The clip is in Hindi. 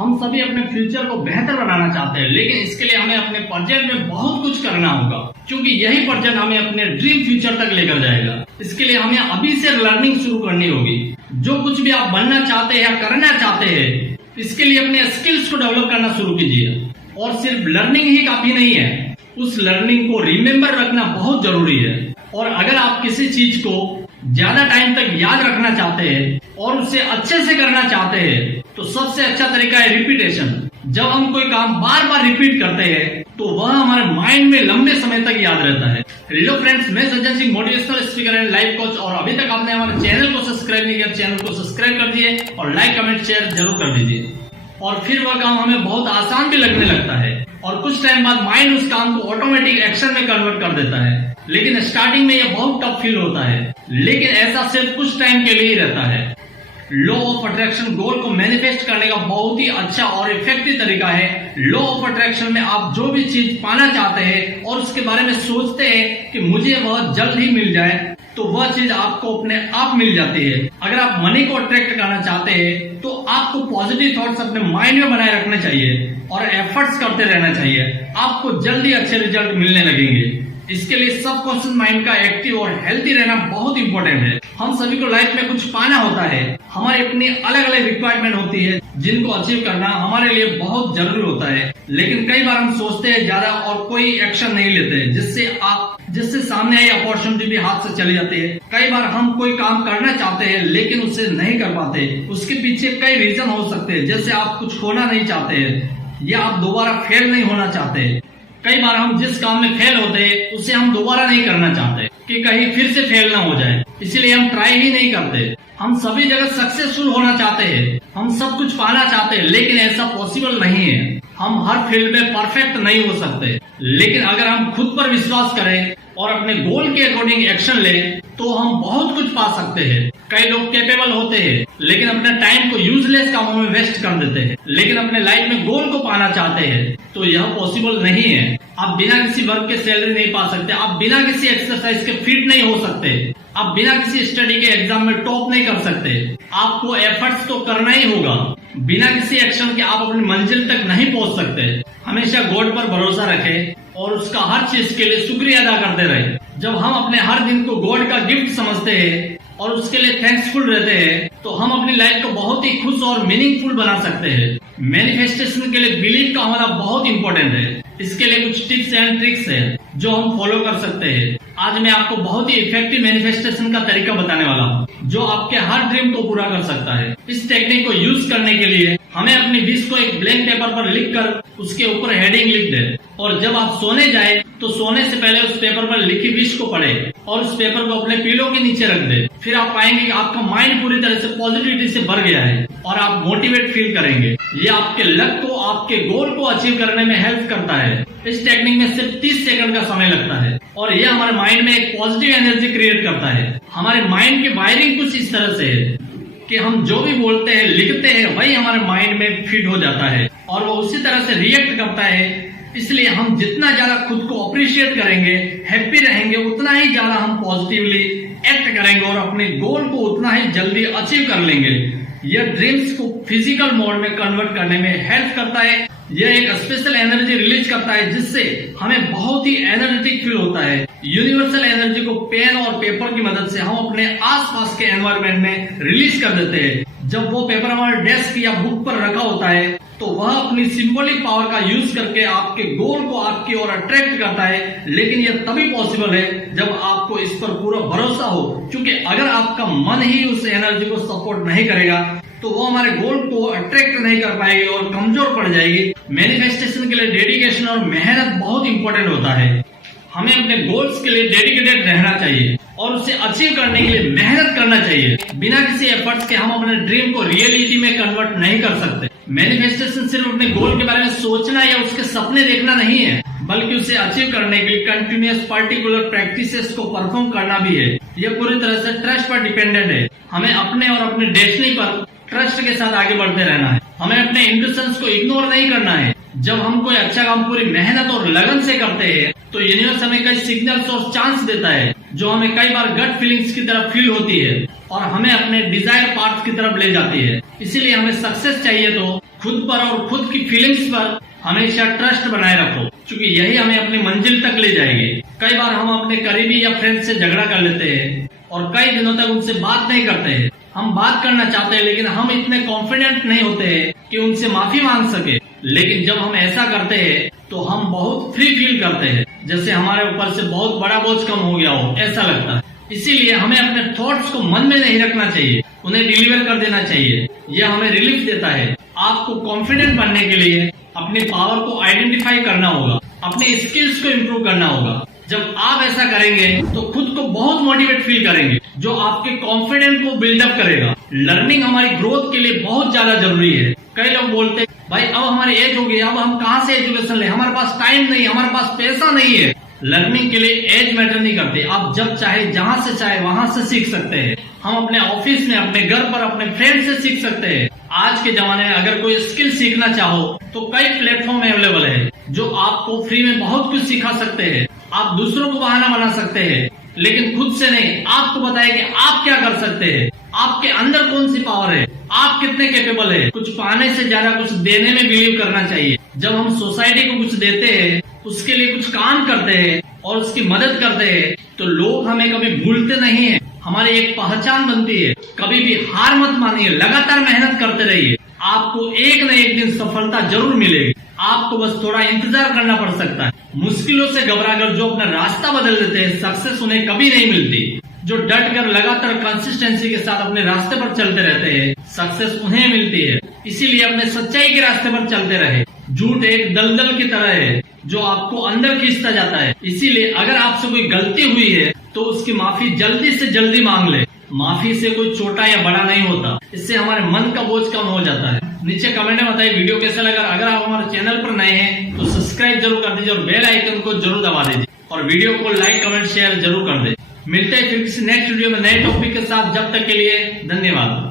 हम सभी अपने फ्यूचर को बेहतर बनाना चाहते हैं, लेकिन इसके लिए हमें अपने प्रेजेंट में बहुत कुछ करना होगा, क्योंकि यही प्रेजेंट हमें अपने ड्रीम फ्यूचर तक लेकर जाएगा। इसके लिए हमें अभी से लर्निंग शुरू करनी होगी। जो कुछ भी आप बनना चाहते हैं या करना चाहते हैं, इसके लिए अपने स्किल्स को डेवलप करना शुरू कीजिए। और सिर्फ लर्निंग ही काफी नहीं है, उस लर्निंग को रिमेम्बर रखना बहुत जरूरी है। और अगर आप किसी चीज को ज्यादा टाइम तक याद रखना चाहते हैं और उसे अच्छे से करना चाहते हैं, तो सबसे अच्छा तरीका है रिपीटेशन। जब हम कोई काम बार बार रिपीट करते हैं तो वह हमारे माइंड में लंबे समय तक याद रहता है। हेलो फ्रेंड्स, मैं Sajjan Singh, motivational speaker and life coach. और अभी तक आपने हमारे चैनल को सब्सक्राइब नहीं किया, चैनल को सब्सक्राइब कर दिए और लाइक कमेंट शेयर जरूर कर दीजिए। और फिर वह काम हमें बहुत आसान भी लगने लगता है और कुछ टाइम बाद माइंड उस काम को ऑटोमेटिक एक्शन में कन्वर्ट कर देता है। लेकिन स्टार्टिंग में यह बहुत टफ फील होता है, लेकिन ऐसा सिर्फ कुछ टाइम के लिए ही रहता है। लॉ ऑफ अट्रैक्शन गोल को मैनिफेस्ट करने का बहुत ही अच्छा और इफेक्टिव तरीका है। लॉ ऑफ अट्रैक्शन में आप जो भी चीज पाना चाहते हैं और उसके बारे में सोचते हैं कि मुझे वह जल्द ही मिल जाए, तो वह चीज आपको अपने आप मिल जाती है। अगर आप मनी को अट्रैक्ट करना चाहते हैं तो आपको पॉजिटिव थॉट्स अपने माइंड में बनाए रखने चाहिए और एफर्ट्स करते रहना चाहिए। आपको जल्दी अच्छे रिजल्ट मिलने लगेंगे। इसके लिए सबकॉन्शियस माइंड का एक्टिव और हेल्थी रहना बहुत इंपॉर्टेंट है। हम सभी को लाइफ में कुछ पाना होता है, हमारी अपनी अलग अलग रिक्वायरमेंट होती है जिनको अचीव करना हमारे लिए बहुत जरूरी होता है। लेकिन कई बार हम सोचते हैं ज्यादा और कोई एक्शन नहीं लेते, जिससे सामने आई अपॉर्चुनिटी भी हाथ से चली जाती है। कई बार हम कोई काम करना चाहते हैं लेकिन उसे नहीं कर पाते। उसके पीछे कई रीजन हो सकते हैं, जैसे आप कुछ खोना नहीं चाहते हैं या आप दोबारा फेल नहीं होना चाहते। कई बार हम जिस काम में फेल होते हैं उसे हम दोबारा नहीं करना चाहते कि कहीं फिर से फेल ना हो जाए, इसलिए हम ट्राई ही नहीं करते। हम सभी जगह सक्सेसफुल होना चाहते हैं, हम सब कुछ पाना चाहते हैं, लेकिन ऐसा पॉसिबल नहीं है। हम हर फील्ड में परफेक्ट नहीं हो सकते, लेकिन अगर हम खुद पर विश्वास करें और अपने गोल के अकॉर्डिंग एक्शन लें तो हम बहुत कुछ पा सकते हैं। कई लोग कैपेबल होते हैं लेकिन अपने टाइम को यूजलेस कामों में वेस्ट कर देते हैं, लेकिन अपने लाइफ में गोल को पाना चाहते हैं तो यह पॉसिबल नहीं है। आप बिना किसी वर्क के सैलरी नहीं पा सकते, आप बिना किसी एक्सरसाइज के फिट नहीं हो सकते, आप बिना किसी स्टडी के एग्जाम में टॉप नहीं कर सकते। आपको एफर्ट्स तो करना ही होगा। बिना किसी एक्शन के आप अपनी मंजिल तक नहीं पहुंच सकते। हमेशा गॉड पर भरोसा रखें और उसका हर चीज के लिए शुक्रिया अदा करते रहे। जब हम अपने हर दिन को गॉड का गिफ्ट समझते हैं और उसके लिए थैंक्सफुल रहते हैं तो हम अपनी लाइफ को बहुत ही खुश और मीनिंगफुल बना सकते हैं। मैनिफेस्टेशन के लिए बिलीव का होना बहुत इंपॉर्टेंट है। इसके लिए कुछ टिप्स एंड ट्रिक्स है जो हम फॉलो कर सकते हैं। आज मैं आपको बहुत ही इफेक्टिव मैनिफेस्टेशन का तरीका बताने वाला हूँ जो आपके हर ड्रीम को पूरा कर सकता है। इस टेक्निक को यूज करने के लिए हमें अपनी विश को एक ब्लैंक पेपर पर लिखकर उसके ऊपर हेडिंग लिख दे और जब आप सोने जाए तो सोने से पहले उस पेपर पर लिखी विश को पढ़े और उस पेपर को अपने पिलो के नीचे रख दे। फिर आप पाएंगे कि आपका माइंड पूरी तरह से पॉजिटिविटी से भर गया है और आप मोटिवेट फील करेंगे। ये आपके लक को, आपके गोल को अचीव करने में हेल्प करता है। इस टेक्निक में सिर्फ 30 सेकंड का समय लगता है और ये हमारे माइंड में एक पॉजिटिव एनर्जी क्रिएट करता है। हमारे माइंड की वायरिंग कुछ इस तरह से है कि हम जो भी बोलते हैं, लिखते हैं, वही हमारे माइंड में फिट हो जाता है और वो उसी तरह से रिएक्ट करता है। इसलिए हम जितना ज्यादा खुद को अप्रिशिएट करेंगे, हैप्पी रहेंगे, उतना ही ज्यादा हम पॉजिटिवली एक्ट करेंगे और अपने गोल को उतना ही जल्दी अचीव कर लेंगे। यह ड्रीम्स को फिजिकल मोड में कन्वर्ट करने में हेल्प करता है। यह एक स्पेशल एनर्जी रिलीज करता है जिससे हमें बहुत ही एनर्जेटिक फील होता है। यूनिवर्सल एनर्जी को पेन और पेपर की मदद से हम अपने आसपास के एनवायरनमेंट में रिलीज कर देते हैं। जब वो पेपर हमारे डेस्क या बुक पर रखा होता है तो वह अपनी सिंबॉलिक पावर का यूज करके आपके गोल को आपकी ओर अट्रैक्ट करता है। लेकिन यह तभी पॉसिबल है जब आपको इस पर पूरा भरोसा हो, क्योंकि अगर आपका मन ही उस एनर्जी को सपोर्ट नहीं करेगा तो वो हमारे गोल को अट्रैक्ट नहीं कर पाएगी और कमजोर पड़ जाएगी। मैनिफेस्टेशन के लिए डेडिकेशन और मेहनत बहुत इंपॉर्टेंट होता है। हमें अपने गोल्स के लिए डेडिकेटेड रहना चाहिए और उसे अचीव करने के लिए मेहनत करना चाहिए। बिना किसी एफर्ट्स के हम अपने ड्रीम को रियलिटी में कन्वर्ट नहीं कर सकते। मैनिफेस्टेशन सिर्फ अपने गोल के बारे में सोचना या उसके सपने देखना नहीं है, बल्कि उसे अचीव करने के लिए कंटिन्यूअस पर्टिकुलर प्रैक्टिसेस को परफॉर्म करना भी है। यह पूरी तरह से ट्रस्ट पर डिपेंडेंट है। हमें अपने और अपने डेस्टिनी पर ट्रस्ट के साथ आगे बढ़ते रहना है। हमें अपने इंट्यूशंस को इग्नोर नहीं करना है। जब हम कोई अच्छा काम पूरी मेहनत और लगन से करते हैं तो यूनिवर्स हमें कई सिग्नल्स और चांस देता है जो हमें कई बार गट फीलिंग्स की तरफ फील होती है और हमें अपने डिजायर पाथ की तरफ ले जाती है। इसीलिए हमें सक्सेस चाहिए तो खुद पर और खुद की फीलिंग्स पर हमेशा ट्रस्ट बनाए रखो, क्योंकि यही हमें अपनी मंजिल तक ले जाएगी। कई बार हम अपने करीबी या फ्रेंड से झगड़ा कर लेते हैं और कई दिनों तक उनसे बात नहीं करते हैं। हम बात करना चाहते हैं लेकिन हम इतने कॉन्फिडेंट नहीं होते हैं कि उनसे माफी मांग सके। लेकिन जब हम ऐसा करते हैं तो हम बहुत फ्री फील करते हैं, जैसे हमारे ऊपर से बहुत बड़ा बोझ कम हो गया हो, ऐसा लगता है। इसीलिए हमें अपने थॉट्स को मन में नहीं रखना चाहिए, उन्हें डिलीवर कर देना चाहिए। यह हमें रिलीफ देता है। आपको कॉन्फिडेंट बनने के लिए अपनी पावर को आइडेंटिफाई करना होगा, अपने स्किल्स को इम्प्रूव करना होगा। जब आप ऐसा करेंगे तो खुद को बहुत मोटिवेट फील करेंगे, जो आपके कॉन्फिडेंस को बिल्डअप करेगा। लर्निंग हमारी ग्रोथ के लिए बहुत ज्यादा जरूरी है। कई लोग बोलते हैं भाई अब हमारी एज हो गई, अब हम कहाँ से एजुकेशन ले, हमारे पास टाइम नहीं, हमारे पास पैसा नहीं है। लर्निंग के लिए एज मैटर नहीं करती। आप जब चाहे जहां से चाहे वहां से सीख सकते हैं। हम अपने ऑफिस में, अपने घर पर, अपने फ्रेंड से सीख सकते हैं। आज के जमाने में अगर कोई स्किल सीखना चाहो तो कई प्लेटफॉर्म अवेलेबल है जो आपको फ्री में बहुत कुछ सिखा सकते हैं। आप दूसरों को बहाना बना सकते हैं लेकिन खुद से नहीं। आपको बताए कि आप क्या कर सकते हैं, आपके अंदर कौन सी पावर है, आप कितने कैपेबल है। कुछ पाने से ज्यादा कुछ देने में बिलीव करना चाहिए। जब हम सोसाइटी को कुछ देते हैं, उसके लिए कुछ काम करते हैं और उसकी मदद करते हैं तो लोग हमें कभी भूलते नहीं है, हमारी एक पहचान बनती है। कभी भी हार मत मानिए, लगातार मेहनत करते रहिए। आपको एक न एक दिन सफलता जरूर मिलेगी। आपको बस थोड़ा इंतजार करना पड़ सकता है। मुश्किलों से घबराकर जो अपना रास्ता बदल देते हैं, सक्सेस उन्हें कभी नहीं मिलती। जो डट कर लगातार कंसिस्टेंसी के साथ अपने रास्ते पर चलते रहते हैं, सक्सेस उन्हें मिलती है। इसीलिए अपने सच्चाई के रास्ते पर चलते रहे। झूठ एक दलदल की तरह है जो आपको अंदर खींचता जाता है। इसीलिए अगर आपसे कोई गलती हुई है तो उसकी माफी जल्दी से जल्दी मांग ले। माफी से कोई छोटा या बड़ा नहीं होता, इससे हमारे मन का बोझ कम हो जाता है। नीचे कमेंट में बताइए वीडियो कैसा लगा। अगर आप हमारे चैनल पर नए हैं तो सब्सक्राइब जरूर कर दीजिए और बेल आइकन को जरूर दबा दीजिए और वीडियो को लाइक, कमेंट, शेयर जरूर कर दे। मिलते हैं फिर किसी नेक्स्ट वीडियो में नए टॉपिक के साथ। जब तक के लिए धन्यवाद।